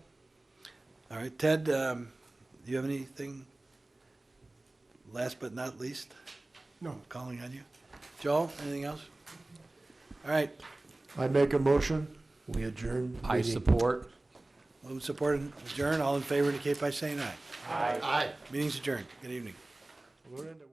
All right, Ted, do you have anything, last but not least? No. I'm calling on you. Joe, anything else? All right, I make a motion, we adjourn. I meeting. support. move supported, adjourn, all in favor indicate by saying aye. Aye. Meeting's adjourned, good evening. Lorinda,